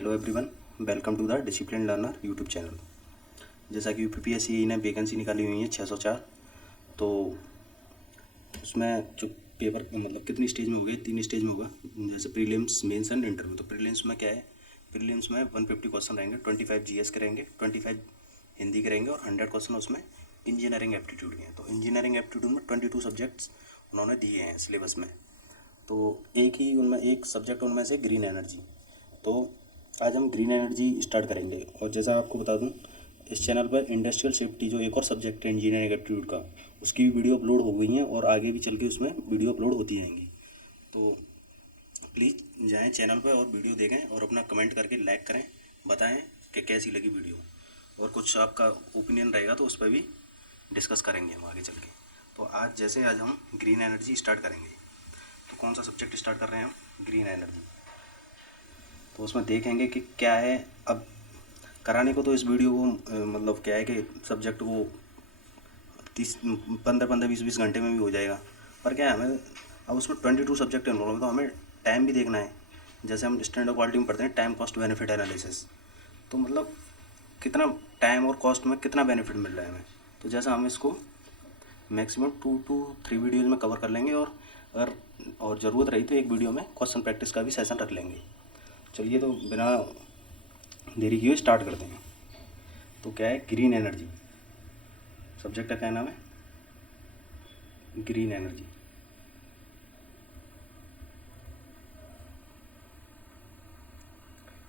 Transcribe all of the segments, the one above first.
Hello everyone, welcome to the discipline learner YouTube channel. जैसा कि UPPSC ने vacancy निकाली हुई है 604। तो उसमें जो पेपर मतलब कितनी स्टेज में हो गए, 3 स्टेज में होगा। जैसे प्रीलिम्स, मेंस एंड इंटरव्यू। तो प्रीलिम्स में क्या है, प्रीलिम्स में 150 क्वेश्चन रहेंगे, 25 जीएस के रहेंगे, 25 हिंदी के रहेंगे और 100 क्वेश्चन उसमें इंजीनियरिंग एप्टीट्यूड के हैं। तो इंजीनियरिंग एप्टीट्यूड में 22 सब्जेक्ट्स उन्होंने दिए हैं सिलेबस में। तो एक ही उनमें एक सब्जेक्ट उनमें से ग्रीन एनर्जी। तो आज हम ग्रीन एनर्जी स्टार्ट करेंगे। और जैसा आपको बता दूं, इस चैनल पर इंडस्ट्रियल सेफ्टी जो एक और सब्जेक्ट है इंजीनियरिंग एप्टीट्यूड का, उसकी भी वीडियो अपलोड हो गई हैं और आगे भी चल के उसमें वीडियो अपलोड होती जाएंगी। तो प्लीज़ जाएं चैनल पर और वीडियो देखें और अपना कमेंट करके लाइक करें, बताएं कि कैसी लगी वीडियो। और कुछ आपका ओपिनियन रहेगा तो उस पर भी डिस्कस करेंगे हम आगे चल के। तो आज हम ग्रीन एनर्जी स्टार्ट करेंगे। तो कौन सा सब्जेक्ट स्टार्ट कर रहे हैं हम? Green energy. तो उसमें देखेंगे कि क्या है। अब कराने को तो इस वीडियो को मतलब क्या है कि सब्जेक्ट को 15-20 घंटे में भी हो जाएगा। पर क्या है, हमें अब उसमें 22 सब्जेक्ट इन्वॉल्व है तो हमें टाइम भी देखना है। जैसे हम स्टैंडर्ड क्वालिटी में पढ़ते हैं टाइम कॉस्ट बेनिफिट एनालिसिस। तो मतलब कितना टाइम और कॉस्ट में कितना बेनिफिट मिल रहा है हमें। तो जैसा हम इसको मैक्सिमम 2 to 3 वीडियोज़ में कवर कर लेंगे। और अगर और ज़रूरत रही तो एक वीडियो में क्वेश्चन प्रैक्टिस का भी सेशन रख लेंगे। चलिए, तो बिना देरी किए स्टार्ट करते हैं। तो क्या है, ग्रीन एनर्जी सब्जेक्ट का क्या नाम है? Green energy.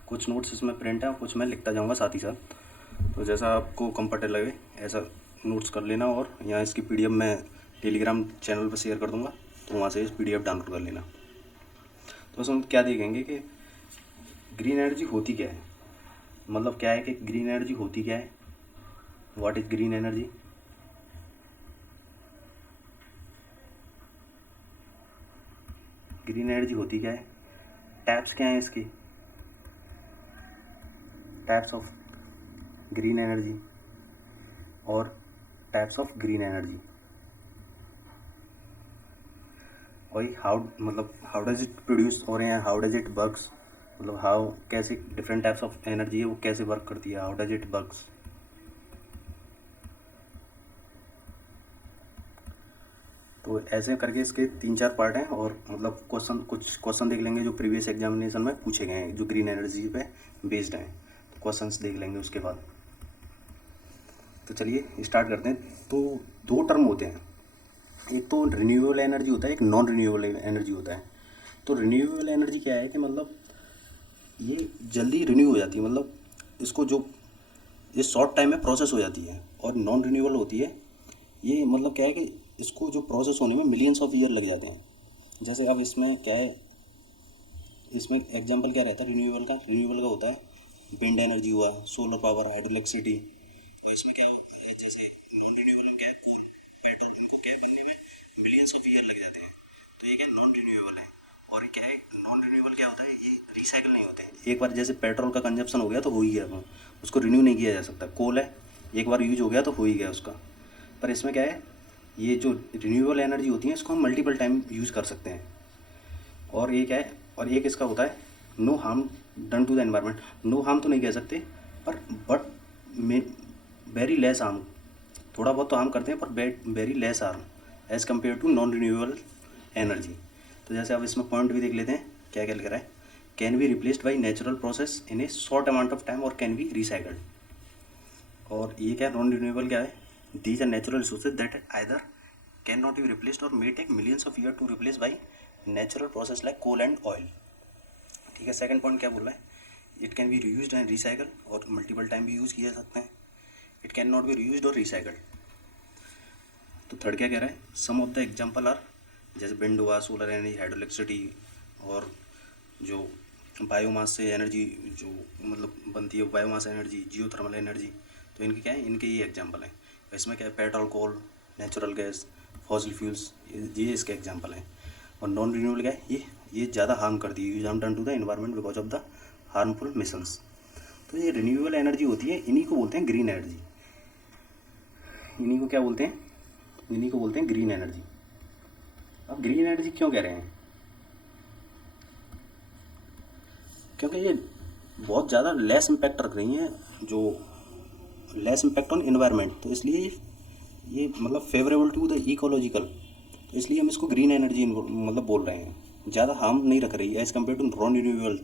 कुछ नोट्स इसमें प्रिंट है और कुछ मैं लिखता जाऊंगा साथ ही साथ। तो जैसा आपको कंफर्टेबल लगे ऐसा नोट्स कर लेना। और यहाँ इसकी पीडीएफ मैं टेलीग्राम चैनल पर शेयर कर दूंगा, तो वहाँ से इस पीडीएफ डाउनलोड कर लेना। तो उसमें क्या देखेंगे कि ग्रीन एनर्जी होती क्या है। मतलब क्या है कि ग्रीन एनर्जी होती क्या है, what is green energy. Green energy होती क्या है, टाइप्स क्या हैं इसकी, टाइप्स ऑफ ग्रीन एनर्जी और टाइप्स ऑफ ग्रीन एनर्जी। और हाउ डज इट प्रोड्यूस हो रहे हैं, हाउ डज इट वर्क्स, मतलब हाउ कैसे डिफरेंट टाइप्स ऑफ एनर्जी है वो कैसे वर्क करती है, हाउ डज इट वर्क्स। तो ऐसे करके इसके 3-4 पार्ट हैं। और मतलब कुछ क्वेश्चन देख लेंगे जो प्रीवियस एग्जामिनेशन में पूछे गए हैं जो ग्रीन एनर्जी पे बेस्ड हैं। तो क्वेश्चंस देख लेंगे उसके बाद। तो चलिए स्टार्ट करते हैं। तो 2 टर्म होते हैं, एक तो रिन्यूएबल एनर्जी होता है, एक नॉन रिन्यूएबल एनर्जी होता है। तो रिन्यूएबल एनर्जी क्या है कि मतलब ये जल्दी रिन्यू हो जाती है, मतलब इसको जो ये शॉर्ट टाइम में प्रोसेस हो जाती है। और नॉन रिन्यूएबल होती है, ये मतलब क्या है कि इसको जो प्रोसेस होने में मिलियंस ऑफ ईयर लग जाते हैं। जैसे अब इसमें क्या है, इसमें एग्जांपल क्या रहता है रिन्यूएबल का होता है विंड एनर्जी हुआ, सोलर पावर, हाइड्रो इलेक्ट्रिसिटी। और इसमें क्या होता है, जैसे नॉन रिन्यूएबल में क्या है, कोल, पेट्रोल, इनको क्या बनने में मिलियंस ऑफ ईयर लग जाते हैं। तो ये क्या नॉन रिन्यूएबल है। और ये क्या है, नॉन रिन्यूएबल क्या होता है, ये रिसाइकिल नहीं होता है। एक बार जैसे पेट्रोल का कंजप्शन हो गया तो हो ही गया, उसको रिन्यू नहीं किया जा सकता। कोल है, एक बार यूज हो गया तो हो ही गया उसका। पर इसमें क्या है, ये जो रिन्यूएबल एनर्जी होती है इसको हम मल्टीपल टाइम यूज़ कर सकते हैं। और ये क्या है, और एक इसका होता है no harm done to the environment. No harm तो नहीं कह सकते, पर but may very less harm. थोड़ा बहुत तो हार्म करते हैं पर very less harm as compare to non renewable energy. तो जैसे अब इसमें पॉइंट भी देख लेते हैं क्या क्या लिख रहा है। Can be replaced by natural process in a short amount of time और कैन बी रिसाइकल्ड। और ये क्या नॉन रिन्यूएबल क्या है, these are natural resources that either can not be replaced और may take millions of year to replace by natural process like coal and oil. ठीक है, second point क्या बोल रहा है, it can be reused and recycle, और multiple time भी use किया जा सकते हैं। It can not B reused और रिसाइकल्ड। तो थर्ड क्या कह रहा है, सम ऑफ द एग्जांपल आर, जैसे विंड हुआ, सोलर एनर्जी, हाइड्रो इलेक्ट्रिसिटी, और जो बायोमास से एनर्जी जो मतलब बनती है बायोमास एनर्जी, जियोथर्मल एनर्जी। तो इनके क्या है, इनके ये एग्जांपल हैं। इसमें क्या है, पेट्रोल, कोल, नेचुरल गैस, फॉसिल फ्यूल्स, ये इसके एग्जांपल हैं। और नॉन रिन्यूएबल क्या है, ये ज़्यादा हार्म करती है, use harm done to the environment because of the harmful emissions. तो ये रिन्यूएबल एनर्जी होती है, इन्हीं को बोलते हैं ग्रीन एनर्जी। इन्हीं को क्या बोलते हैं, इन्हीं को बोलते हैं ग्रीन एनर्जी। अब ग्रीन एनर्जी क्यों कह रहे हैं, क्योंकि ये बहुत ज़्यादा लेस इम्पैक्ट रख रही हैं, जो लेस इम्पैक्ट ऑन इन्वायरमेंट, तो इसलिए ये मतलब फेवरेबल टू द इकोलॉजिकल, तो इसलिए हम इसको ग्रीन एनर्जी मतलब बोल रहे हैं, ज़्यादा हार्म नहीं रख रही as compare to non renewable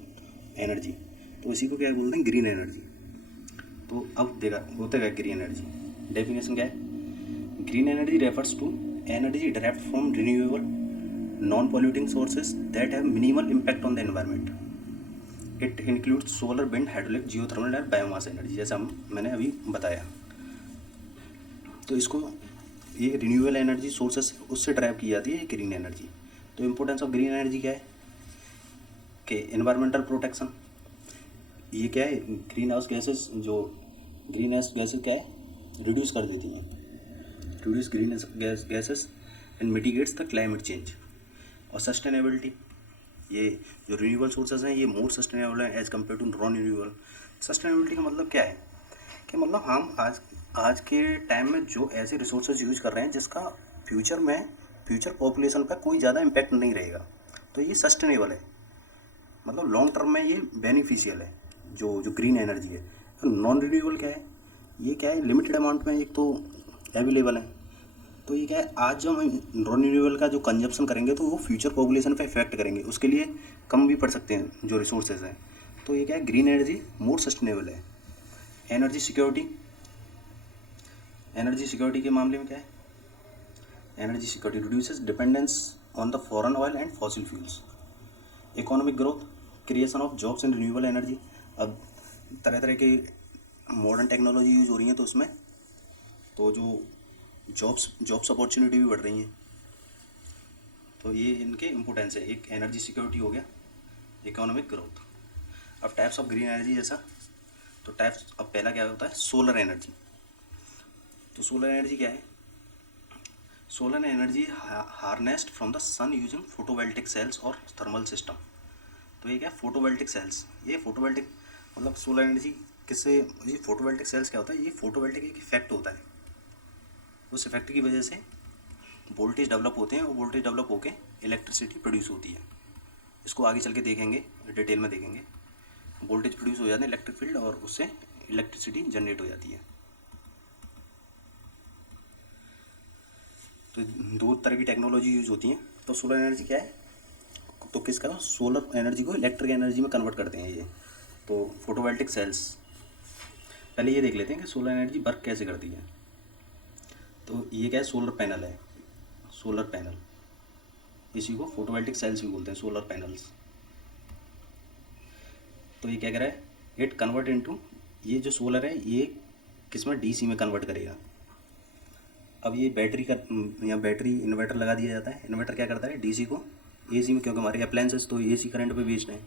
energy, तो इसी को क्या बोलते हैं, ग्रीन एनर्जी। तो अब देखा होता है ग्रीन एनर्जी, डेफिनेशन क्या है, green energy refers to energy derived from renewable non polluting sources that have minimal impact on the environment. It includes solar, wind, hydraulic, geothermal and biomass energy, जैसा मैंने अभी बताया। तो इसको ये रिन्यूएबल एनर्जी सोर्सेस उससे ड्राइव की जाती है ग्रीन एनर्जी। तो इम्पोर्टेंस ऑफ ग्रीन एनर्जी क्या है कि एनवायरमेंटल प्रोटेक्शन, ये क्या है, ग्रीन हाउस गैसेस, जो ग्रीन हाउस गैसेस क्या है, रिड्यूस कर देती हैं, reduce green gases and mitigates the climate change. और सस्टेनेबिलिटी, ये जो रिन्यूएबल सोर्सेज हैं ये मोर सस्टेनेबल है as compare to non renewable. Sustainability का मतलब क्या है कि मतलब हम आज के टाइम में जो ऐसे रिसोर्सेज यूज कर रहे हैं जिसका फ्यूचर पॉपुलेशन पर कोई ज़्यादा इम्पैक्ट नहीं रहेगा, तो ये सस्टेनेबल है, मतलब लॉन्ग टर्म में ये बेनिफिशियल है, जो ग्रीन एनर्जी है। नॉन रिन्यूएबल क्या है, ये क्या है, लिमिटेड अमाउंट में एक तो अवेलेबल है, तो ये क्या है, आज जो हम नॉन रिन्यूएबल का जो कंजप्शन करेंगे तो वो फ्यूचर पॉपुलेशन पे इफेक्ट करेंगे, उसके लिए कम भी पड़ सकते हैं जो रिसोर्सेज हैं। तो ये क्या है, ग्रीन एनर्जी मोर सस्टेनेबल है। एनर्जी सिक्योरिटी, एनर्जी सिक्योरिटी के मामले में क्या है, energy security reduces dependence on the foreign oil and fossil fuels. Economic growth, creation of jobs in renewable energy. अब तरह तरह के मॉडर्न टेक्नोलॉजी यूज हो रही है, तो उसमें तो जो जॉब्स अपॉर्चुनिटी भी बढ़ रही हैं, तो ये इनके इम्पोर्टेंस है। एक एनर्जी सिक्योरिटी हो गया, इकोनॉमिक ग्रोथ। अब टाइप्स ऑफ ग्रीन एनर्जी जैसा, तो टाइप्स, अब पहला क्या होता है, सोलर एनर्जी। तो सोलर एनर्जी क्या है, solar energy harnessed from the sun using photovoltaic cells और थर्मल सिस्टम। तो ये क्या है, फोटोवोल्टिक सेल्स, ये फोटोवोल्टिक मतलब सोलर एनर्जी किससे, ये फोटोवोल्टिक सेल्स क्या होता है, ये फोटोवोल्टिक एक इफेक्ट होता है, उस इफेक्ट की वजह से वोल्टेज डेवलप होते हैं और वोल्टेज डेवलप होकर इलेक्ट्रिसिटी प्रोड्यूस होती है। इसको आगे चल के देखेंगे, डिटेल में देखेंगे। वोल्टेज प्रोड्यूस हो जाते हैं इलेक्ट्रिक फील्ड और उससे इलेक्ट्रिसिटी जनरेट हो जाती है। तो दो तरह की टेक्नोलॉजी यूज होती हैं। तो सोलर एनर्जी क्या है, तो किसका, सोलर एनर्जी को इलेक्ट्रिक एनर्जी में कन्वर्ट करते हैं ये, तो फोटोवोल्टिक सेल्स। पहले ये देख लेते हैं कि सोलर एनर्जी वर्क कैसे करती है। तो ये क्या है, सोलर पैनल है, सोलर पैनल, इसी को फोटोवोल्टिक सेल्स भी बोलते हैं, सोलर पैनल्स। तो ये क्या कर रहा है, इट कन्वर्ट इनटू, ये जो सोलर है ये किस में, डीसी में कन्वर्ट करेगा। अब ये बैटरी का, यहाँ बैटरी इन्वर्टर लगा दिया जाता है, इन्वर्टर क्या करता है, डीसी को एसी में, क्योंकि हमारे अप्लायंसेस तो एसी करंट पे बेस्ड हैं,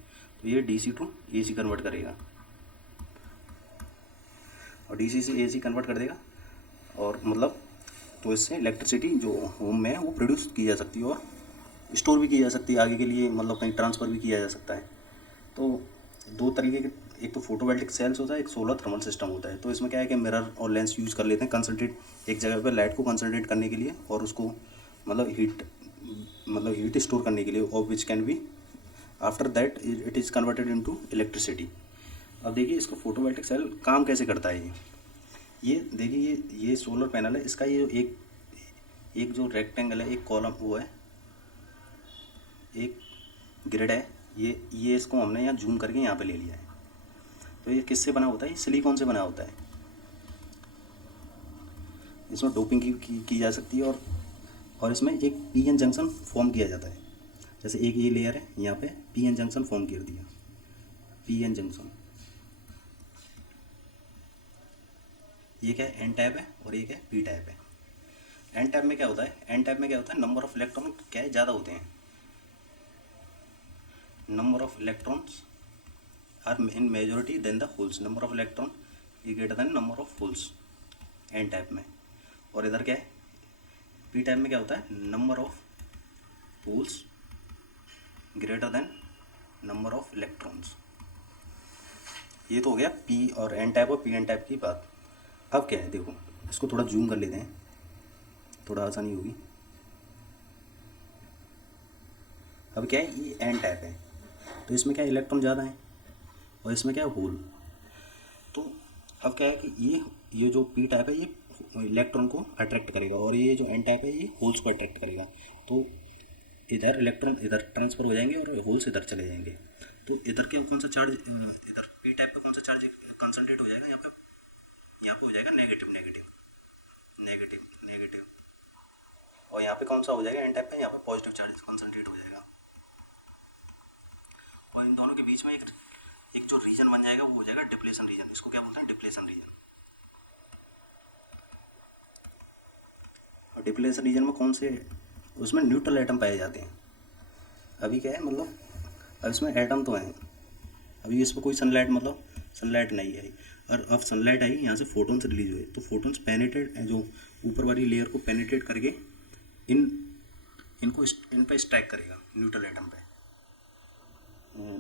तो ये डीसी टू एसी कन्वर्ट करेगा, और डीसी से एसी कन्वर्ट कर देगा, और मतलब तो इससे इलेक्ट्रिसिटी जो होम में है वो प्रोड्यूस की जा सकती है और स्टोर भी की जा सकती है आगे के लिए, मतलब कहीं ट्रांसफ़र भी किया जा सकता है। तो दो तरीके के, एक तो फोटोवोल्टिक सेल्स होता है, एक सोलर थर्मल सिस्टम होता है। तो इसमें क्या है कि मिरर और लेंस यूज़ कर लेते हैं, कंसंट्रेट एक जगह पर लाइट को कंसंट्रेट करने के लिए, और उसको मतलब हीट स्टोर करने के लिए, और which can be after that it is converted into electricity. अब देखिए इसको फोटोवोल्टिक सेल काम कैसे करता है। ये देखिए, ये सोलर पैनल है, इसका ये एक जो रेक्टेंगल है, एक कॉलम वो है, एक ग्रिड है, ये इसको हमने यहाँ जूम करके यहाँ पे ले लिया है। तो ये किससे बना होता है, ये सिलिकॉन से बना होता है। इसमें डोपिंग की जा सकती है, और इसमें एक पीएन जंक्शन फॉर्म किया जाता है। जैसे एक ये लेयर है, यहाँ पे पीएन जंक्शन फॉर्म कर दिया, पीएन जंक्शन। ये क्या है, एन टाइप है, और ये क्या है, पी टाइप है। एन टाइप में क्या होता है, एन टाइप में क्या होता है, नंबर ऑफ इलेक्ट्रॉन क्या है, ज़्यादा होते हैं, number of electrons are in majority than the holes, number of electron ये greater than number of holes, N type में। और इधर क्या है, पी टाइप में क्या होता है, number of holes greater than number of electrons. ये तो हो गया पी और एन टाइप और पी एन टाइप की बात। अब क्या है, देखो इसको थोड़ा जूम कर लेते हैं, थोड़ा आसानी होगी। अब क्या है, ये एन टाइप है, तो इसमें क्या इलेक्ट्रॉन ज़्यादा है, और इसमें क्या है, होल। तो अब क्या है कि ये जो पी टाइप है ये इलेक्ट्रॉन को अट्रैक्ट करेगा, और ये जो एन टाइप है ये होल्स को अट्रैक्ट करेगा। तो इधर इलेक्ट्रॉन इधर ट्रांसफर हो जाएंगे और होल्स इधर चले जाएंगे। तो इधर क्या कौन सा चार्ज, इधर पी टाइप पे कौन सा चार्ज कंसनट्रेट हो जाएगा, यहाँ पे हो जाएगा नेगेटिव नेगेटिव नेगेटिव नेगेटिव। और यहाँ पे कौन सा हो जाएगा, एन टाइप पे यहाँ पे पॉजिटिव चार्ज कंसनट्रेट हो जाएगा। और इन दोनों के बीच में एक जो रीजन बन जाएगा वो हो जाएगा डिप्लेशन रीजन। इसको क्या बोलते हैं, डिप्लेशन रीजन। और डिप्लेशन रीजन में कौन से, उसमें न्यूट्रल एटम पाए जाते हैं। अभी क्या है मतलब, अब इसमें एटम तो हैं, अभी इस पर कोई सनलाइट मतलब सनलाइट नहीं आई, और अब सनलाइट आई यहाँ से फोटोन्स रिलीज हुए, तो फोटोन्स पेनिट्रेट जो ऊपर वाली लेयर को पेनिट्रेट करके इन इनको इन पे स्ट्राइक करेगा न्यूट्रल एटम पे।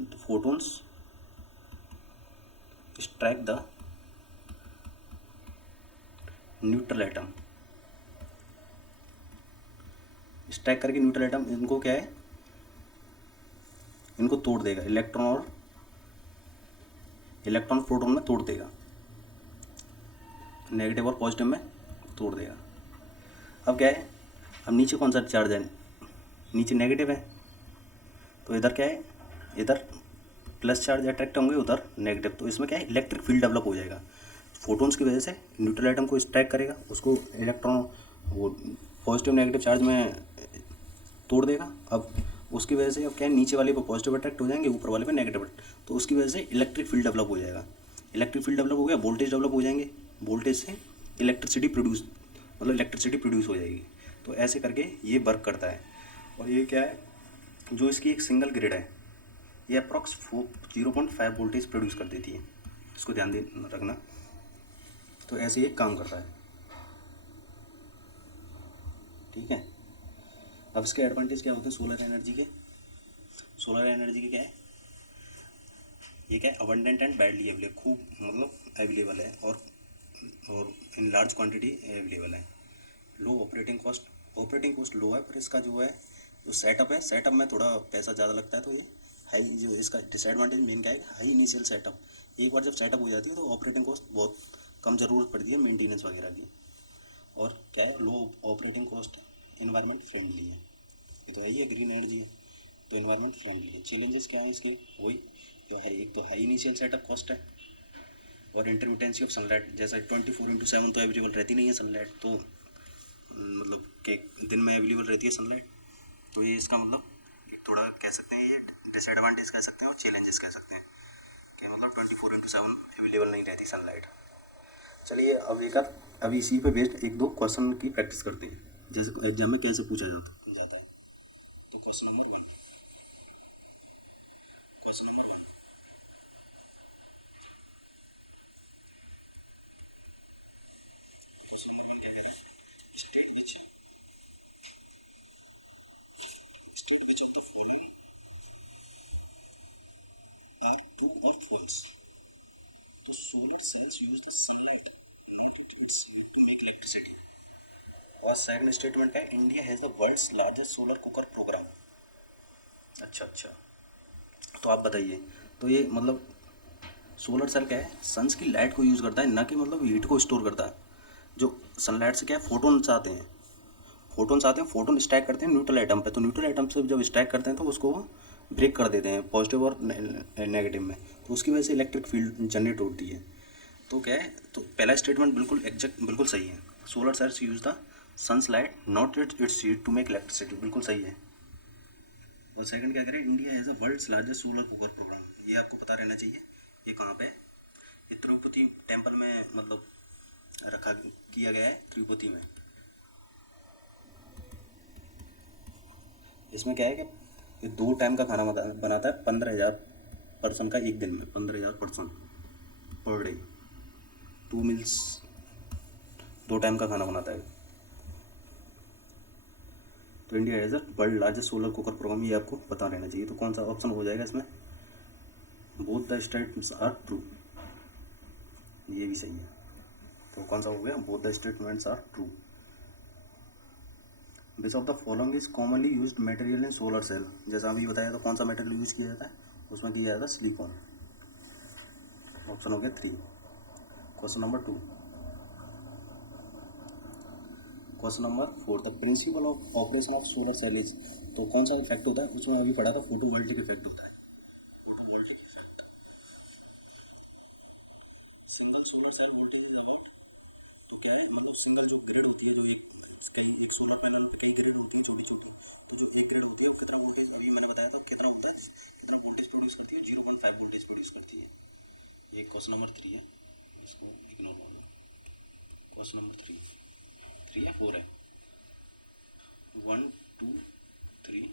तो photons strike the neutral atom, strike करके न्यूट्रल एटम इनको क्या है, इनको तोड़ देगा, इलेक्ट्रॉन प्रोटॉन में तोड़ देगा, नेगेटिव और पॉजिटिव में तोड़ देगा। अब क्या है, अब नीचे कौन सा चार्ज है, नीचे नेगेटिव है, तो इधर क्या है, इधर प्लस चार्ज अट्रैक्ट होंगे, उधर नेगेटिव। तो इसमें क्या है, इलेक्ट्रिक फील्ड डेवलप हो जाएगा। फोटोन्स की वजह से न्यूट्रल एटम को स्ट्राइक करेगा, उसको इलेक्ट्रॉन वो पॉजिटिव नेगेटिव चार्ज में तोड़ देगा। अब उसकी वजह से अब क्या है, नीचे वाले पे पॉजिटिव अट्रैक्ट हो जाएंगे, ऊपर वाले पे नेगेटिव, तो उसकी वजह से इलेक्ट्रिक फील्ड डेवलप हो जाएगा। इलेक्ट्रिक फील्ड डेवलप हो गया, वोल्टेज डेवलप हो जाएंगे, वोल्टेज से इलेक्ट्रिसिटी प्रोड्यूस मतलब इलेक्ट्रिसिटी प्रोड्यूस हो जाएगी। तो ऐसे करके ये वर्क करता है। और ये क्या है, जो इसकी एक सिंगल ग्रिड है ये अप्रॉक्स 0.5 वोल्टेज प्रोड्यूस कर देती है, इसको ध्यान दे रखना। तो ऐसे ये काम करता है, ठीक है। अब इसके एडवांटेज क्या होते हैं सोलर एनर्जी के, सोलर एनर्जी के क्या है, ये क्या है, अबंडेंट एंड बैडली अवेलेबल, खूब मतलब अवेलेबल है, और इन लार्ज क्वांटिटी अवेलेबल है। लो ऑपरेटिंग कॉस्ट लो है, पर इसका जो है जो सेटअप है, सेटअप में थोड़ा पैसा ज़्यादा लगता है। तो ये हाई, जो इसका डिसएडवांटेज मेन क्या है, हाई इनिशियल सेटअप। एक बार जब सेटअप हो जाती है तो ऑपरेटिंग कॉस्ट बहुत कम ज़रूरत पड़ती है मेंटेनेंस वगैरह की। और क्या है, लो ऑपरेटिंग कॉस्ट, इन्वायरमेंट फ्रेंडली है, ये तो है ही है, ग्रीन एनर्जी है तो इन्वायरमेंट फ्रेंडली है। चैलेंजेस क्या है इसके, वही जो है, एक तो हाई इनिशियल सेटअप कॉस्ट है, और इंटरमिटेंसी ऑफ सनलाइट, जैसा 24/7 तो अवेलेबल रहती नहीं है सनलाइट, तो मतलब क्या दिन में अवेलेबल रहती है सनलाइट। तो ये इसका मतलब थोड़ा कह सकते हैं, ये डिसएडवांटेज कह सकते हैं और चैलेंजेस कह सकते हैं कि मतलब 24/7 अवेलेबल नहीं रहती सनलाइट। चलिए अब अभी इसी पे बेस्ड एक दो क्वेश्चन की प्रैक्टिस करते हैं, जैसे एग्जाम में कैसे पूछा जाता है। तो question number 1, question number state which of the following are true और फॉल्स। तो solar cells use the sunlight to make electricity. और सेकंड स्टेटमेंट का, India has the world's largest solar cooker programme. अच्छा, तो आप बताइए, तो ये मतलब सोलर सेल क्या है, सन्स की लाइट को यूज़ करता है, ना कि मतलब हीट को स्टोर करता है। जो सनलाइट से क्या है, फोटोन स्ट्राइक करते हैं न्यूट्रल एटम पे, तो न्यूट्रल एटम से जब स्ट्राइक करते हैं तो उसको ब्रेक कर देते हैं पॉजिटिव और नेगेटिव में, तो उसकी वजह से इलेक्ट्रिक फील्ड जनरेट होती है। तो क्या है, तो पहला स्टेटमेंट बिल्कुल सही है, solar cells use the sun's light not its heat to make electricity, बिल्कुल सही है। और सेकंड क्या करें, India has a world's largest solar cooker programme, ये आपको पता रहना चाहिए। ये कहाँ पे है, ये तिरुपति टेम्पल में मतलब रखा किया गया है, तिरुपति में। इसमें क्या है कि ये 2 टाइम का खाना बनाता है 15,000 पर्सन का, एक दिन में 15,000 person per day, 2 meals, 2 time का खाना बनाता है। तो India has a world largest solar cooker programme, ये आपको पता रहना चाहिए। तो कौन सा ऑप्शन हो जाएगा इसमें, both the statements are true, ये भी सही है। तो कौन सा हो गया, both the statements are true. Which of the following is commonly used material in solar cell, जैसा अभी बताया, तो कौन सा मटेरियल यूज किया जाता है, उसमें किया जाता है सिलिकॉन। ऑप्शन हो गया 3। Question number 2। Question number 4, the principle of operation of solar cell is, तो कौन सा इफेक्ट होता है उसमें अभी पढ़ा था, फोटोवोल्टिक इफेक्ट होता है। Photovoltaic effect. Single solar cell voltage is about, तो क्या है मतलब सिंगल जो ग्रिड होती है, जो एक सोलर पैनल पे कई ग्रिड होती है छोटी छोटी, तो जो एक ग्रिड होती है वो कितना वोल्टेज, अभी मैंने बताया था कितना होता है, कितना वोल्टेज प्रोड्यूस करती है, 0.5 वोल्टेज प्रोड्यूस करती है। ये क्वेश्चन नंबर 3 है, इसको इग्नोर कर दो। क्वेश्चन नंबर 3 है 4 है, 1 2 3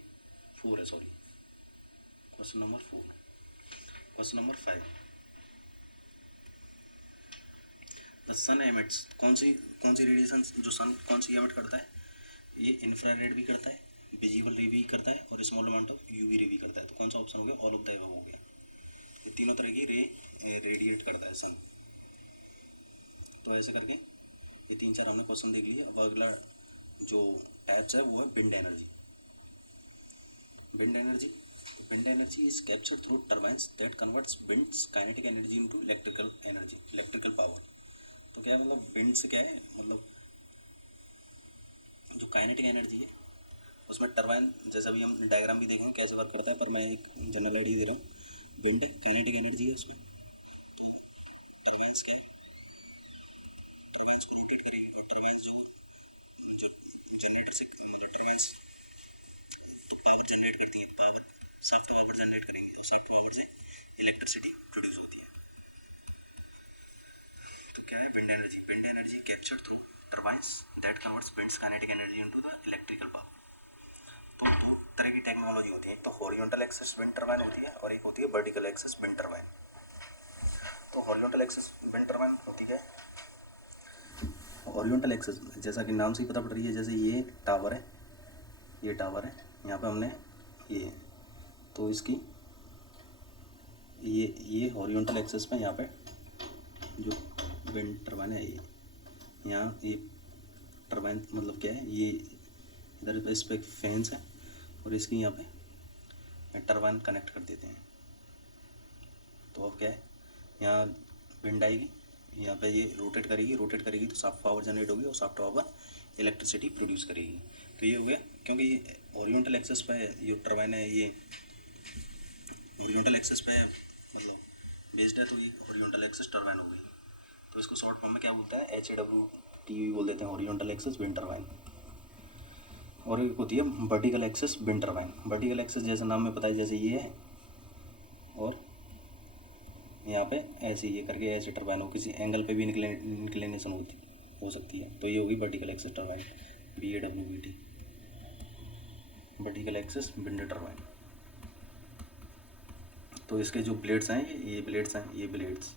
4 है, sorry. Question number 4। Question number 5, the sun emits, कौन सी रेडिएशन जो सन कौन सी एमिट करता है, ये इंफ्रारेड भी करता है, विजिबल रे भी करता है और small amount of UV ray भी करता है। तो कौन सा ऑप्शन हो गया, ऑल ऑफ द अबव हो गया। ये तीनों तरह की रे रेडिएट करता है सन। तो ऐसे करके ये 3-4 हमने क्वेश्चन देख लिए। अब अगला जो टाइप्स है वो है wind energy. Wind energy is captured through turbines that converts winds kinetic energy into electrical energy, electrical power. तो क्या है मतलब विंड से क्या है मतलब जो काइनेटिक एनर्जी है उसमें टर्बाइन, जैसे अभी हम डायग्राम भी देखेंगे कैसे वर्क करता है, पर मैं एक जनरल आइडिया दे रहा हूँ। विंड काइनेटिक एनर्जी है उसमें, तो टर्बाइंस क्या है, टर्बाइंस को रोटेट करेंगे और टर्बाइंस जो जनरेटर से मतलब टर्बाइंस तो पावर जनरेट करती है, पावर सॉफ्ट पावर जनरेट करेंगे और सॉफ्ट पावर से इलेक्ट्रिसिटी प्रोड्यूस होती है। तो क्या है wind energy captured through turbines that converts winds kinetic energy into the electrical power. तो दो तरह की टेक्नोलॉजी होती है, एक तो हॉरिजॉन्टल एक्सिस विंड टर्बाइन होती है और एक होती है वर्टिकल एक्सिस विंड टर्बाइन। तो हॉरिजॉन्टल एक्सिस विंड टर्बाइन होती है, हॉरिजॉन्टल एक्सिस जैसा कि नाम से ही पता पड़ रही है, जैसे ये टावर है, ये टावर है, यहाँ पे हमने ये, तो इसकी ये हॉरिजॉन्टल एक्सिस पे यहाँ पे जो विंड टर्बाइन है ये, यहाँ ये टर्बाइन मतलब क्या है, ये इधर इस पर फैंस है और इसकी यहाँ पे टर्बाइन कनेक्ट कर देते हैं। तो अब क्या है, यहाँ विंड आएगी, यहाँ पे ये रोटेट करेगी तो सॉफ्ट पावर जनरेट होगी और सॉफ्ट पावर इलेक्ट्रिसिटी प्रोड्यूस करेगी। तो ये हो गया, क्योंकि ये ओरिएंटल एक्सेस पे ये टर्बाइन है, ये ओरिएंटल एक्सेस पे मतलब बेस्ड है, तो ये ओरिएंटल एक्सेस टर्बाइन हो गई। तो इसको शॉर्ट फॉर्म में क्या बोलता है, HAWT बोल देते हैं, ओरिएंटल एक्सेस विंड टर्बाइन। और एक होती है vertical axis wind turbine. Vertical access जैसे नाम में पता है, जैसे ये है और यहाँ पे ऐसे ये करके ऐसे टर्बाइन हो, किसी एंगल पे भी इंक्लिनेशन हो सकती है, तो ये होगी vertical access turbine, VAWT, vertical axis wind turbine. तो इसके जो ब्लेड्स हैं, ये ब्लेड्स हैं, ये ब्लेड्स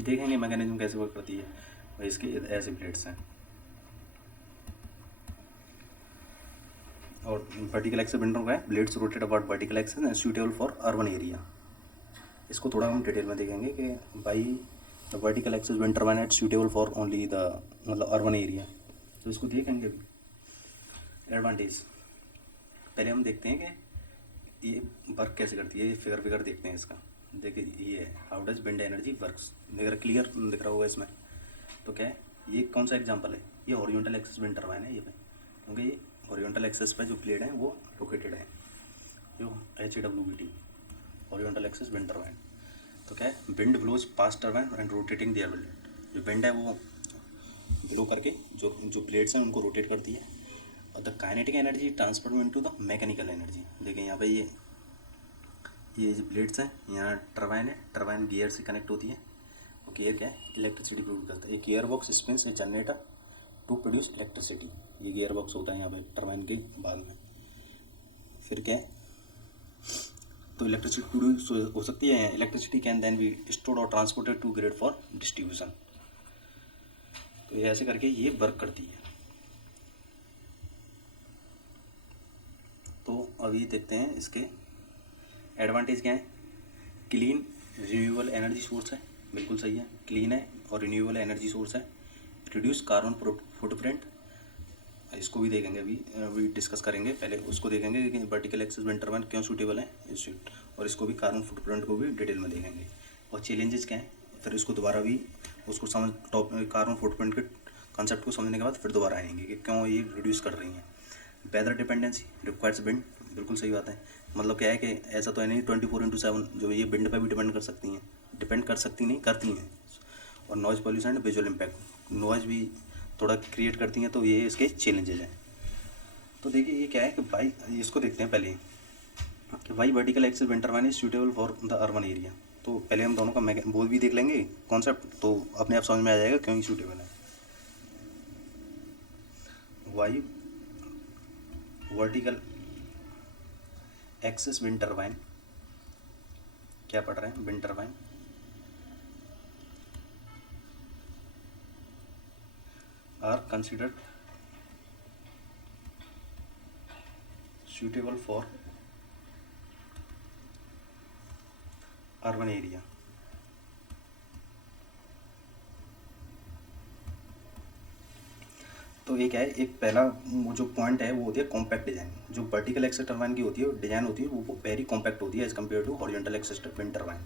देखेंगे मैकेनिज्म कैसे वर्क करती है, और इसके ऐसे ब्लेड्स हैं। और vertical axis wind turbine blades rotate about vertical axis and suitable for urban area. इसको थोड़ा हम डिटेल में देखेंगे कि by the vertical axis wind turbine at suitable for only the मतलब अर्बन एरिया। तो इसको देखेंगे अभी एडवांटेज। पहले हम देखते हैं कि ये वर्क कैसे करती है, ये फिगर देखते हैं इसका। देखिए ये है how does wind energy works, अगर क्लियर दिख रहा होगा इसमें। तो क्या है, ये कौन सा एग्जांपल है, ये हॉरिजॉन्टल एक्सेस विंड टर्बाइन है ये पे, क्योंकि ये हॉरिजॉन्टल एक्सेस पे जो प्लेट है वो लोकेटेड है, जो HAWT horizontal axis wind turbine. तो क्या है, wind blows past turbine and rotating their blade. जो विंड है वो ब्लो करके जो ब्लेड्स हैं उनको रोटेट करती है, और the kinetic energy transfer into the mechanical energy. देखिए यहाँ पे ये जो ब्लेड्स हैं, यहाँ टर्बाइन है, टर्बाइन गियर से कनेक्ट होती है और गियर क्या है, इलेक्ट्रिसिटी प्रोड्यूस करता है। एक gear box spins a generator to produce electricity, ये गियर बॉक्स होता है यहाँ पे टर्बाइन के भाग में। फिर क्या है, तो इलेक्ट्रिसिटी प्रोड्यूस हो सकती है, electricity can then be stored और transported to grid for distribution. तो ये ऐसे करके ये वर्क करती है। तो अभी देखते हैं इसके एडवांटेज क्या है। क्लीन रिन्यूएबल एनर्जी सोर्स है, बिल्कुल सही है, क्लीन है और रिन्यूएबल एनर्जी सोर्स है। रिड्यूस कार्बन फुटप्रिंट इसको भी देखेंगे, अभी डिस्कस करेंगे, पहले उसको देखेंगे कि वर्टिकल एक्सिस विंड टर्बाइन क्यों सूटेबल है इंस्टीट्यूट, और इसको भी कार्बन फुटप्रिंट को भी डिटेल में देखेंगे और चैलेंजेस क्या हैं। फिर इसको दोबारा भी उसको समझ टॉप कार्बन फुटप्रिंट के कॉन्सेप्ट को समझने के बाद फिर दोबारा आएंगे कि क्यों ये रिड्यूस कर रही हैं। वेदर डिपेंडेंसी रिक्वायर्स विंड, बिल्कुल सही बात है। मतलब क्या है कि ऐसा तो है नहीं 24/7 जो ये विंड पे भी डिपेंड कर सकती हैं, डिपेंड कर सकती नहीं, करती हैं। और noise pollution and visual impact, noise भी थोड़ा क्रिएट करती हैं, तो ये इसके चैलेंजेज हैं। तो देखिए ये क्या है कि भाई इसको देखते हैं पहले कि why vertical axis wind turbine is suitable for the urban area. तो पहले हम दोनों का बोल भी देख लेंगे कॉन्सेप्ट, तो अपने आप समझ में आ जाएगा क्यों ही सूटेबल है। Why vertical axis wind turbine, क्या पढ़ रहे हैं, wind turbine are considered suitable for urban area। तो ये क्या है, एक पहला वो जो पॉइंट है वो होती है कॉम्पैक्ट डिजाइन। जो वर्टिकल एक्सिस टर्बाइन की होती है डिजाइन होती है वो वेरी कॉम्पैक्ट होती है as compare to horizontal axis wind turbine.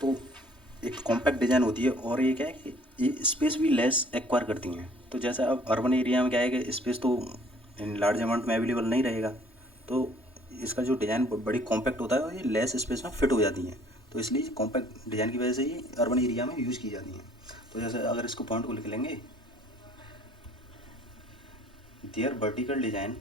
तो एक कॉम्पैक्ट डिजाइन होती है और ये क्या है कि ये स्पेस भी लेस एक्वायर करती हैं। तो जैसा अब अर्बन एरिया में क्या है कि स्पेस तो इन लार्ज अमाउंट में अवेलेबल नहीं रहेगा, तो इसका जो डिज़ाइन बड़ी कॉम्पैक्ट होता है और ये लेस स्पेस में फिट हो जाती हैं। तो इसलिए कॉम्पैक्ट डिज़ाइन की वजह से ये अर्बन एरिया में यूज़ की जाती हैं। तो जैसे अगर इसको पॉइंट को लिख लेंगे, their vertical design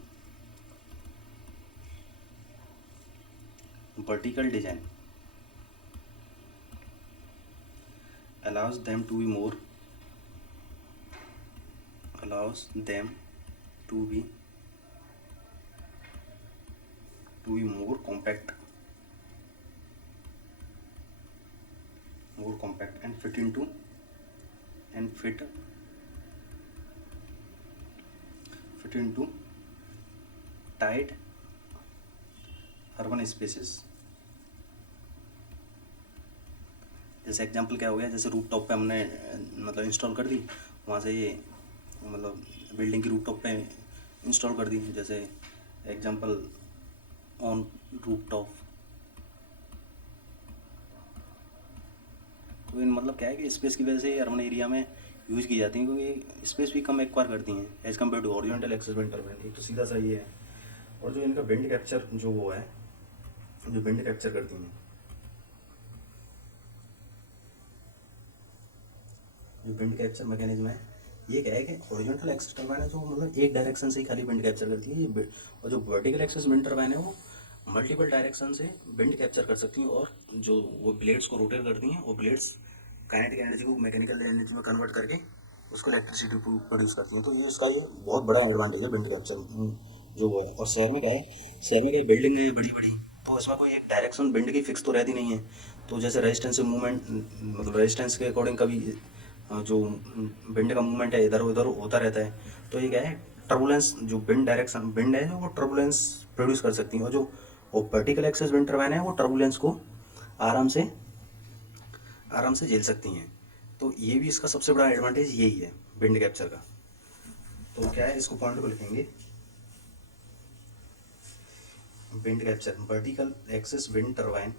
allows them to be more allows them to be more compact and fit into tight urban spaces। जैसे एग्जांपल क्या हो गया, जैसे रूफ टॉप पे हमने मतलब इंस्टॉल कर दी, वहाँ से ये मतलब बिल्डिंग की रूफ टॉप पे इंस्टॉल कर दी। जैसे एग्जांपल ऑन रूफ टॉप, तो इन मतलब क्या है कि स्पेस की वजह से अर्बन एरिया में यूज़ की जाती हैं क्योंकि स्पेस भी कम एक्वायर करती हैं as compare to horizontal axis wind turbine. एक तो सीधा सा ये है, और जो इनका विंड कैप्चर जो वो है, जो विंड कैप्चर करती हैं, जो विंड कैप्चर मैकेनिज्म है, ये क्या है कि हॉरिजॉन्टल एक्सिस टर्बाइन है जो मतलब एक डायरेक्शन से ही खाली विंड कैप्चर करती है ये, और जो वर्टिकल एक्सिस विंड टर्बाइन है वो मल्टीपल डायरेक्शन से विंड कैप्चर कर सकती हैं, और जो वो ब्लेड्स को रोटेट करती हैं, वो ब्लेड्स काइनेटिक एनर्जी को मैकेनिकल एनर्जी में कन्वर्ट करके उसको इलेक्ट्रिसिटी प्रोड्यूस करती हैं। तो ये उसका ये बहुत बड़ा एडवांटेज है विंड कैप्चर जो वो है। और शहर में क्या है, शहर में कई बिल्डिंग है बड़ी बड़ी, तो इसमें कोई एक डायरेक्शन विंड की फिक्स तो रहती नहीं है। तो जैसे रेजिस्टेंस से मूवमेंट, मतलब रेजिस्टेंस के अकॉर्डिंग कभी जो विंड का मूवमेंट है इधर उधर होता रहता है। तो ये क्या है, टर्बुलेंस जो विंड डायरेक्शन विंड है जो वो टर्बुलेंस प्रोड्यूस कर सकती है, और जो वर्टिकल एक्सिस विंड टर्बाइन है वो टर्बुलेंस को आराम से झेल सकती हैं। तो ये भी इसका सबसे बड़ा एडवांटेज यही है विंड कैप्चर का। तो क्या है, इसको पॉइंट को लिखेंगे, wind capture vertical axis wind turbine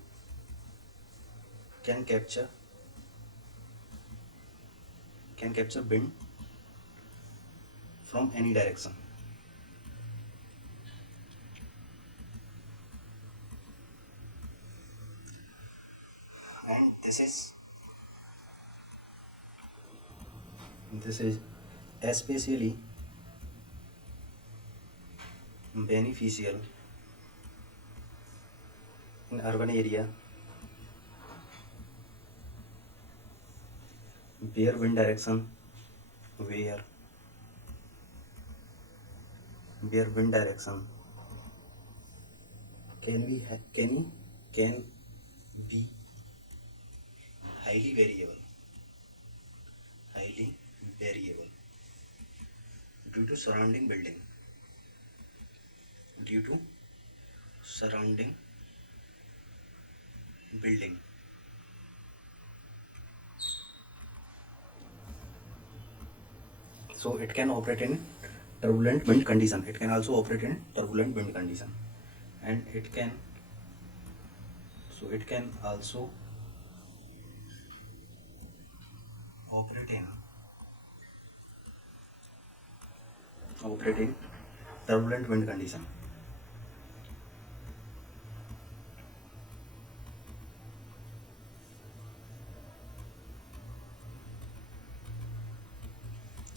can capture wind from any direction, and this is especially beneficial in urban area where wind direction where wind direction can be highly variable due to surrounding building So it can operate in turbulent wind condition. It can also operate in turbulent wind condition, and it can also operate in turbulent wind condition.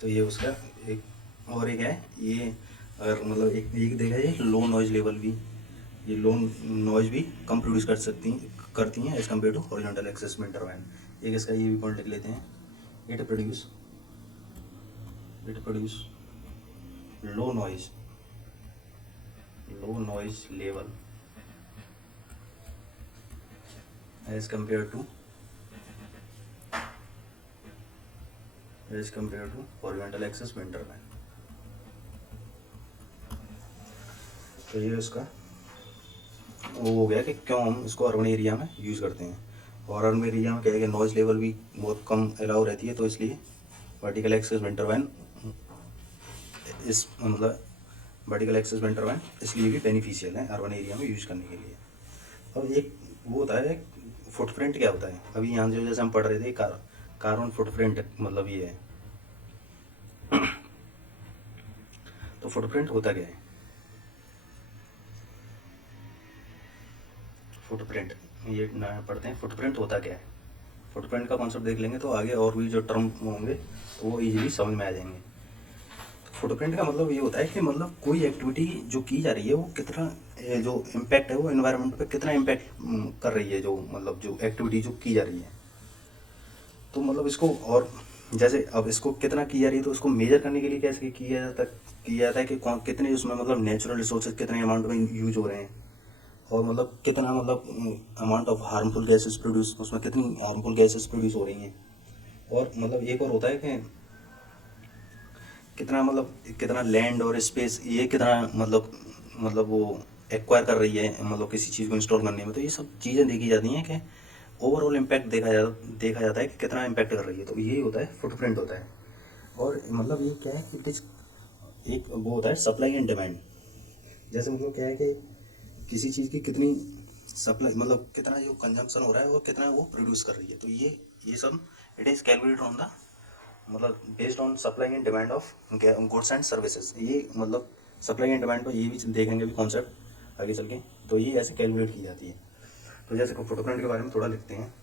तो ये उसका एक और एक है ये, अगर मतलब एक देखा जाए लो नॉइज लेवल भी, ये लो नॉइज भी कम प्रोड्यूस करती हैं as compare to horizontal axis wind turbine. एक इसका ये भी पॉइंट लिख लेते हैं, it produce low noise level as compare to horizontal axis wind turbine. तो ये उसका वो हो गया कि क्यों हम इसको अर्बन एरिया में यूज़ करते हैं। और अर्बन एरिया में क्या है कि नॉइज़ लेवल भी बहुत कम अलाउ रहती है, तो इसलिए वर्टिकल एक्सिस विंड टर्बाइन इसलिए भी बेनिफिशियल है अर्बन एरिया में यूज़ करने के लिए। अब एक वो होता है फुटप्रिंट, क्या होता है, अभी यहाँ जो जैसे हम पढ़ रहे थे कार्बन फुटप्रिंट, मतलब ये है। तो फुटप्रिंट होता क्या है? फुटप्रिंट ये ना पढ़ते हैं, फुटप्रिंट होता क्या है। फुटप्रिंट का कॉन्सेप्ट देख लेंगे तो आगे और भी जो टर्म होंगे तो वो इजीली समझ में आ जाएंगे। फुटप्रिंट का मतलब ये होता है कि मतलब कोई एक्टिविटी जो की जा रही है वो कितना जो इम्पैक्ट है वो एनवायरनमेंट पे कितना इम्पैक्ट कर रही है, जो मतलब जो एक्टिविटी जो की जा रही है। तो मतलब इसको, और जैसे अब इसको कितना की जा रही है तो उसको मेजर करने के लिए कैसे किया जाता है कि कितने उसमें मतलब नेचुरल रिसोर्सेज कितने अमाउंट में यूज हो रहे हैं, और मतलब कितना मतलब amount of harmful gases produce, उसमें कितनी हार्मफुल गैसेस प्रोड्यूस हो रही हैं। और मतलब एक और होता है कि कितना लैंड और स्पेस ये कितना मतलब वो एक्वायर कर रही है, मतलब किसी चीज़ को इंस्टॉल करने में। तो ये सब चीज़ें देखी जाती हैं कि ओवरऑल इम्पैक्ट देखा जाता है कि कितना इम्पैक्ट कर रही है। तो यही होता है फुटप्रिंट होता है। और मतलब ये क्या है कि इट इज एक वो होता है सप्लाई एंड डिमांड। जैसे मतलब क्या है कि किसी चीज़ की कितनी सप्लाई, मतलब कितना जो कंजम्पशन हो रहा है और कितना वो प्रोड्यूस कर रही है। तो ये सब it is calculated on the, मतलब based on supply and demand of goods and services. ये मतलब सप्लाई एंड डिमांड को ये भी देखेंगे भी कॉन्सेप्ट आगे चल के, तो ये ऐसे कैलकुलेट की जाती है। तो जैसे फुटप्रिंट के बारे में थोड़ा लिखते हैं।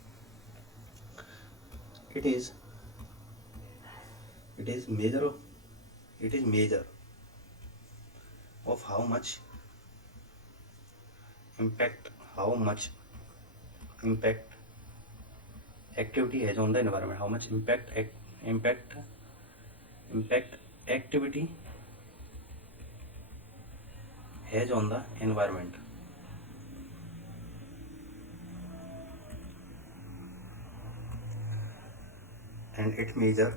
It is measure of how much impact activity has on the environment, how much impact activity has on the environment. And it measure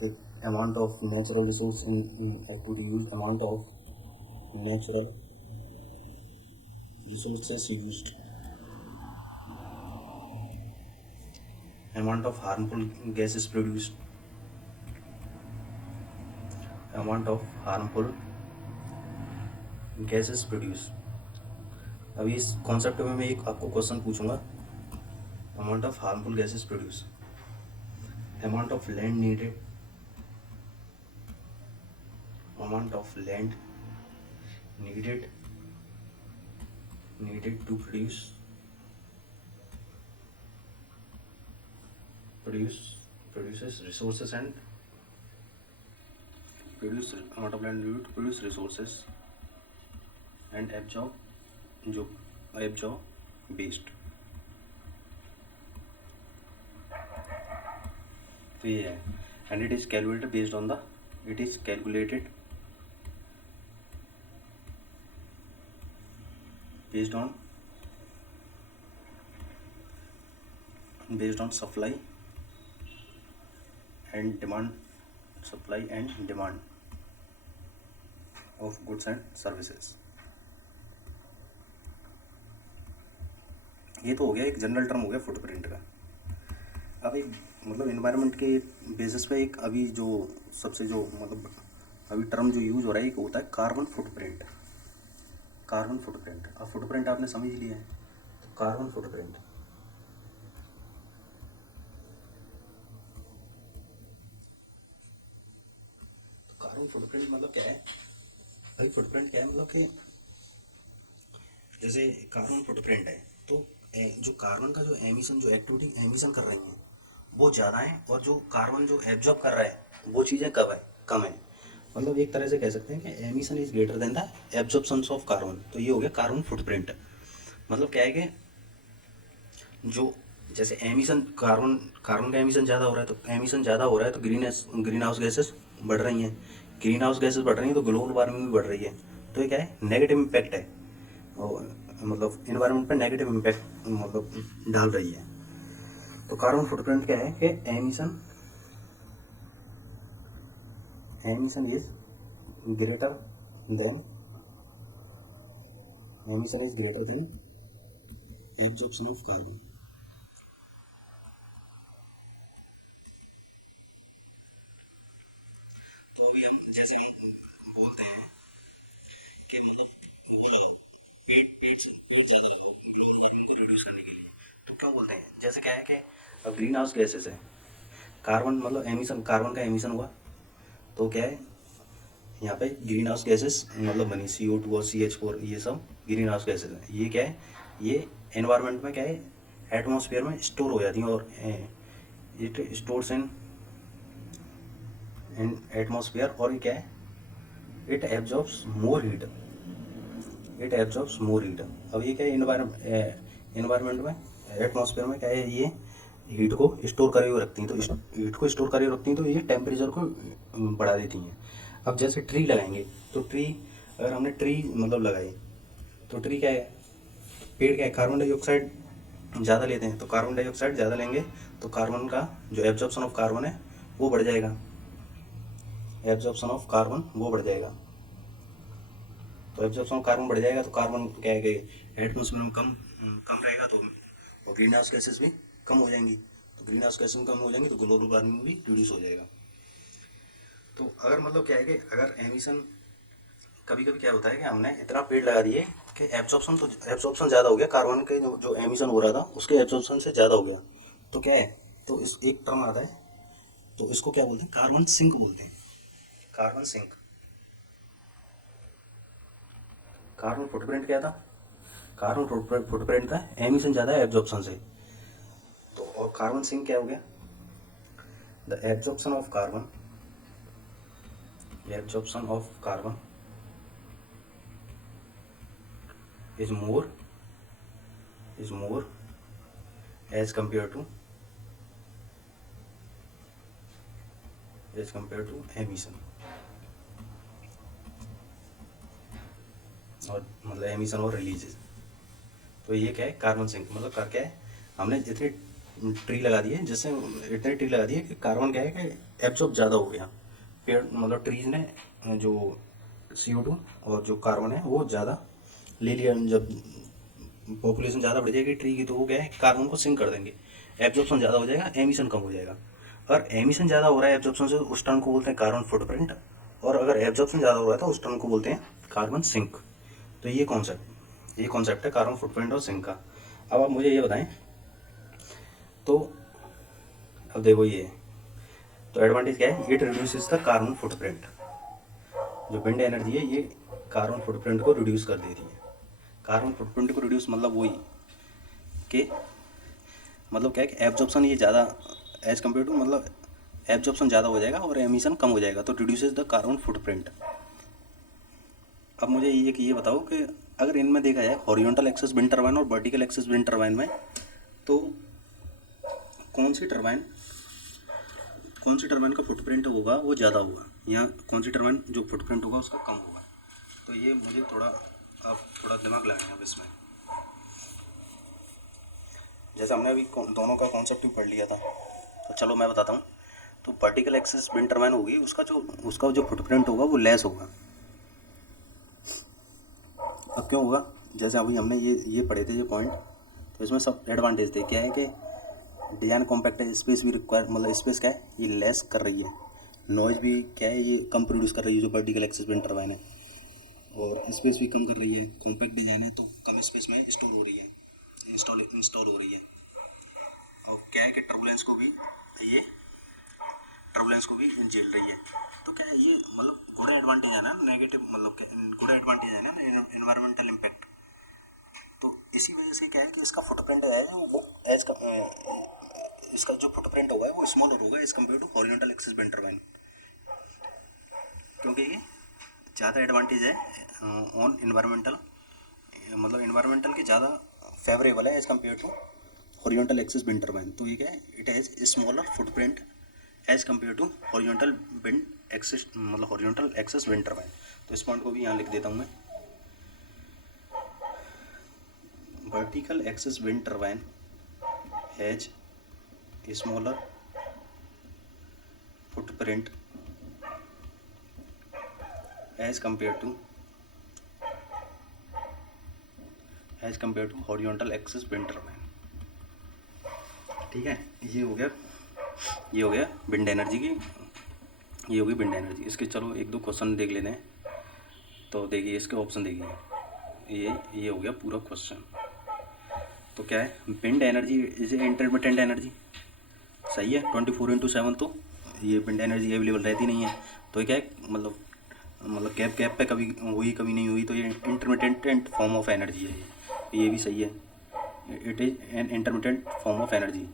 the amount of natural resource in activity use, amount of natural resources used, amount of harmful gases produced, अभी इस concept में मैं एक आपको question पूछूंगा। Amount of harmful gases produce, amount of land needed to produces resources and produce amount of land needed to produce resources and absorb waste। तो ये है, and it is calculated based on the based on supply and demand of goods and services। ये तो हो गया एक general term हो गया फुटप्रिंट का। अभी मतलब इन्वायरमेंट के बेसिस पे एक अभी जो सबसे जो मतलब अभी टर्म जो यूज़ हो रहा है एक होता है कार्बन फुटप्रिंट। कार्बन फुटप्रिंट, अब फुटप्रिंट आपने समझ लिया है, तो कार्बन फुटप्रिंट, तो कार्बन फुटप्रिंट मतलब क्या है? भाई फुटप्रिंट क्या है मतलब कि जैसे कार्बन फुटप्रिंट है तो जो कार्बन का जो एमिशन, जो एक्टिविटी एमिशन कर रही हैं वो ज़्यादा है, और जो कार्बन जो एब्जॉर्ब कर रहा है वो चीज़ें कम है। मतलब एक तरह से कह सकते हैं कि emission is greater than the absorption of carbon. तो ये हो गया कार्बन फुटप्रिंट। मतलब क्या है कि जो जैसे एमिशन कार्बन कार्बन का एमिशन ज़्यादा हो रहा है, तो एमिशन ज़्यादा हो रहा है तो ग्रीन हाउस गैसेस बढ़ रही हैं। ग्रीन हाउस गैसेस बढ़ रही हैं तो ग्लोबल वार्मिंग भी बढ़ रही है। तो ये क्या है, नेगेटिव इम्पैक्ट है, और मतलब इन्वायरमेंट पे नेगेटिव इम्पैक्ट मतलब डाल रही है। तो कार्बन फुटप्रिंट क्या है कि emission is greater than absorption of carbon. तो अभी हम जैसे हम बोलते हैं कि मतलब वो लगाओ, पेड़ ज़्यादा लगाओ ग्लोबल वार्मिंग को रिड्यूस करने के लिए। तो क्या बोलते हैं, जैसे क्या है कि अब ग्रीन हाउस गैसेस है, कार्बन मतलब एमिशन, कार्बन का एमिशन हुआ तो क्या है, यहाँ पे ग्रीन हाउस गैसेस मतलब बनी CO2 और CH4, ये सब ग्रीन हाउस गैसेस हैं। ये क्या है, ये एनवायरनमेंट में क्या है, एटमॉस्फेयर में स्टोर हो जाती हैं, और इट स्टोर्स इन एटमॉस्फेयर, और ये क्या है, it absorbs more heat, it absorbs more heat. अब ये क्या है, इन्वायरमेंट में एटमॉस्फेयर में क्या है, ये हीट को स्टोर करे हुए रखती हैं। तो हीट को स्टोर करे हुए रखती हैं तो ये टेम्परेचर को बढ़ा देती हैं। अब जैसे ट्री लगाएंगे, तो ट्री, अगर हमने ट्री मतलब लगाई, तो ट्री क्या है, पेड़ क्या है, कार्बन डाइऑक्साइड ज़्यादा लेते हैं, तो कार्बन डाइऑक्साइड ज़्यादा लेंगे तो कार्बन का जो एब्जॉर्प्शन ऑफ कार्बन है वो बढ़ जाएगा, एब्जॉर्प्शन ऑफ कार्बन वो बढ़ जाएगा। तो एब्जॉर्प्शन ऑफ कार्बन बढ़ जाएगा तो कार्बन क्या है कि एटमोसफेयर में कम कम रहेगा, तो और ग्रीन हाउस गैसेस भी कम हो जाएंगी। तो ग्रीन हाउस गैसेस कम हो जाएंगी तो ग्लोबल वार्मिंग भी रिड्यूस हो जाएगा। तो अगर मतलब क्या है कि अगर एमिशन, कभी कभी क्या होता है कि हमने इतना पेड़ लगा दिए कि एब्जॉर्प्शन, तो एब्जॉर्प्शन ज़्यादा हो गया कार्बन के, जो एमिशन हो रहा था उसके एब्जॉर्प्शन से ज़्यादा हो गया। तो क्या है, तो इस एक टर्म आता है, तो इसको क्या बोलते हैं, कार्बन सिंक बोलते हैं, कार्बन सिंक। कार्बन फुटप्रिंट क्या था, कार्बन फुटप्रिंट था एमिशन ज़्यादा है एब्जॉर्प्शन से। तो और कार्बन सिंक क्या हो गया, the absorption of carbon is more as compared to emission. और मतलब एमिशन और रिलीजेस। तो ये क्या है, कार्बन सिंक मतलब कर क्या है, हमने जितने ट्री लगा दिए, जैसे इतने ट्री लगा दिए कि कार्बन क्या है कि एब्जॉर्ब ज़्यादा हो गया, पेड़ मतलब ट्रीज ने जो CO2 और जो कार्बन है वो ज़्यादा ले लिया। जब पॉपुलेशन ज़्यादा बढ़ जाएगी ट्री की, तो वो क्या है, कार्बन को सिंक कर देंगे, एब्जॉर्प्शन ज़्यादा हो जाएगा, एमिशन कम हो जाएगा। अगर एमिशन ज़्यादा हो रहा है एब्जॉर्प्शन से, तो उस टर्म को बोलते हैं कार्बन फुटप्रिंट, और अगर एब्जॉर्प्शन ज़्यादा हो रहा है तो उस टर्म को बोलते हैं कार्बन सिंक। तो ये कॉन्सेप्ट है कार्बन फुटप्रिंट और सिंक का। अब आप मुझे ये बताएं, तो अब देखो ये, तो एडवांटेज क्या है, it reduces the carbon footprint. जो विंड एनर्जी है ये कार्बन फुटप्रिंट को रिड्यूस कर देती है। कार्बन फुटप्रिंट को रिड्यूस मतलब वही कि मतलब क्या है कि एब्जॉर्प्शन ये ज़्यादा एज कम्पेयर टू, मतलब एब्जॉर्प्शन ज़्यादा हो जाएगा और एमिशन कम हो जाएगा, तो रिड्यूसेस द कार्बन फुटप्रिंट। अब मुझे ये बताओ कि अगर इनमें देखा जाए हॉरिजॉन्टल एक्सिस विंड टरबाइन और वर्टिकल एक्सिस विंड टरबाइन में, तो कौन सी टरबाइन का फुटप्रिंट होगा वो ज़्यादा होगा, या कौन सी टरबाइन जो फुटप्रिंट होगा उसका कम होगा। तो ये मुझे थोड़ा, आप थोड़ा दिमाग लगाएंगे अब इसमें। जैसे हमने अभी दोनों का कॉन्सेप्ट भी पढ़ लिया था, तो चलो मैं बताता हूँ। तो वर्टिकल एक्सिस विंड टरबाइन होगी, उसका जो फुटप्रिंट होगा वो लेस होगा। अब क्यों होगा, जैसे अभी हमने ये पढ़े थे ये पॉइंट, तो इसमें सब एडवांटेज थे, क्या है कि डिज़ाइन कॉम्पैक्ट है, स्पेस भी रिक्वायर, मतलब स्पेस क्या है ये लेस कर रही है, नॉइज़ भी क्या है ये कम प्रोड्यूस कर रही है जो वर्टिकल एक्सिस विंड टर्बाइन है, और स्पेस भी कम कर रही है। कॉम्पैक्ट डिज़ाइन है तो कम स्पेस में स्टोर हो रही है, इंस्टॉल हो रही है। और क्या है कि टर्बुलेंस को भी झेल रही है। तो क्या है ये मतलब गुड एडवांटेज है ना, नेगेटिव मतलब गुड एडवांटेज है ना एनवायरमेंटल इम्पैक्ट। तो इसी वजह से क्या है कि इसका फुटप्रिंट है जो वो इसका जो फुटप्रिंट होगा वो स्मॉलर होगा as compare to horizontal axis wind turbine, क्योंकि ये ज़्यादा एडवांटेज है ऑन इन्वायरमेंटल, मतलब इन्वायरमेंटल के ज़्यादा फेवरेबल है as compare to horizontal axis wind turbine. तो ये क्या है, it has smaller footprint as compare to horizontal wind axis, मतलब हॉरिजॉन्टल एक्सिस विंड टर्बाइन। तो इस पॉइंट को भी यहाँ लिख देता हूँ मैं, vertical axis wind turbine has smaller footprint as compare to horizontal axis wind turbine. ठीक है, ये हो गया विंड एनर्जी की, ये होगी विंड एनर्जी। इसके चलो एक दो क्वेश्चन देख लेते हैं। तो देखिए इसके ऑप्शन देखिए, ये हो गया पूरा क्वेश्चन। तो क्या है, wind energy is intermittent energy, सही है। 24/7 तो ये विंड एनर्जी अवेलेबल रहती नहीं है। तो ये क्या है, मतलब गैप पे कभी हुई कभी नहीं हुई, तो ये इंटरमिटेंट फॉर्म ऑफ एनर्जी है, ये भी सही है। It is an intermittent form of energy,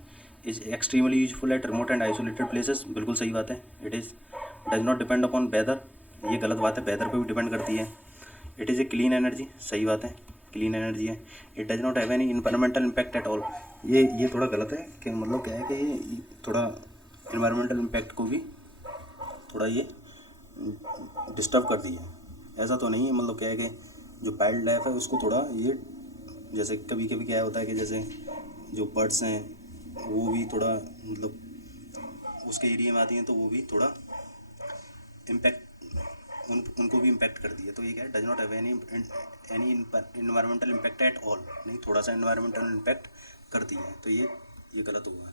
is extremely useful at remote and isolated places, बिल्कुल सही बात है। It is does not depend upon weather, ये गलत बात है, वेदर पे भी डिपेंड करती है। It is a clean energy, सही बात है, क्लीन एनर्जी है। It does not have any environmental impact at all, ये थोड़ा गलत है कि मतलब क्या है कि ये थोड़ा इन्वायरमेंटल इम्पैक्ट को भी थोड़ा ये डिस्टर्ब कर दी है। ऐसा तो नहीं है, मतलब क्या है कि जो वाइल्ड लाइफ है उसको थोड़ा ये, जैसे कभी कभी क्या होता है कि जैसे जो बर्ड्स हैं वो भी थोड़ा मतलब उसके एरिया में आती हैं तो वो भी थोड़ा इम्पैक्ट उनको भी इम्पैक्ट कर दिया। तो ये क्या है, does not have any environmental impact at all, नहीं थोड़ा सा इन्वायरमेंटल इम्पैक्ट कर दिया है। तो ये गलत हुआ है।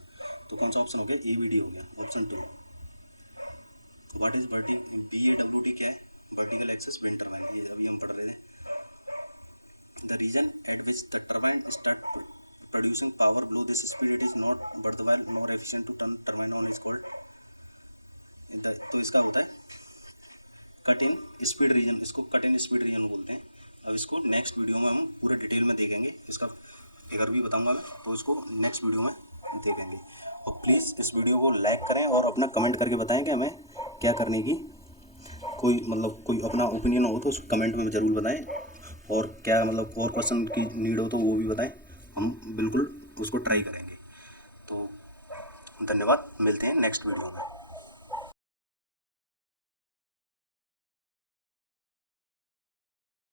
तो कौन सा ऑप्शन हो गया, ABD हो गया, ऑप्शन 2। व्हाट इज BAWT क्या है, वर्टिकल एक्सिस विंड टर्बाइन, ये अभी हम पढ़ रहे थे। The reason at which the turbine start producing power below this speed it is not worthwhile nor efficient to turn turbine on is called, तो इसका होता है कट इन स्पीड रीजन, इसको कट इन स्पीड रीजन बोलते हैं। अब इसको next video में हम पूरा डिटेल में देखेंगे, इसका फिगर भी बताऊंगा मैं, तो इसको नेक्स्ट वीडियो में देखेंगे। और प्लीज़ इस वीडियो को लाइक करें और अपना कमेंट करके बताएं कि हमें क्या करने की, कोई अपना ओपिनियन हो तो उसको कमेंट में ज़रूर बताएं, और क्या मतलब और क्वेश्चन की नीड हो तो वो भी बताएं, हम बिल्कुल उसको ट्राई करेंगे। तो धन्यवाद, मिलते हैं नेक्स्ट वीडियो में।